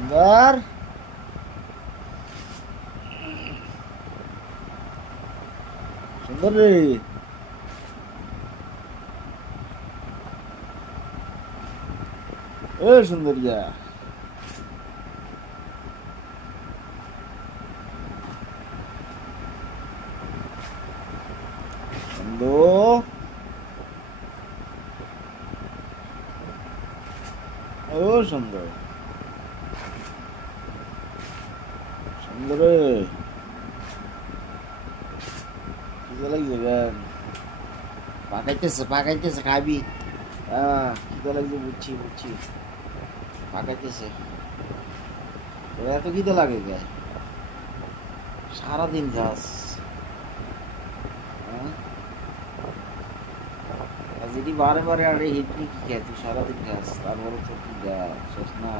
সুন্দর সুন্দর রে। এ সুন্দরিয়া, সুন্দর। ও সুন্দর সুন্দর রে। খিদে লাগছে কেন? পাকাইতেছে খাবি? খিদে লাগছে, বুঝছি বুঝছি। পাকাইতেছে। তোর এত খিদে লাগে কে? সারাদিন খাস? হ্যাঁ, যদি বারে বারে আরে হিটনি কি খায়, তুই সারাদিন খাস, তারপরে তো কি শেষ না।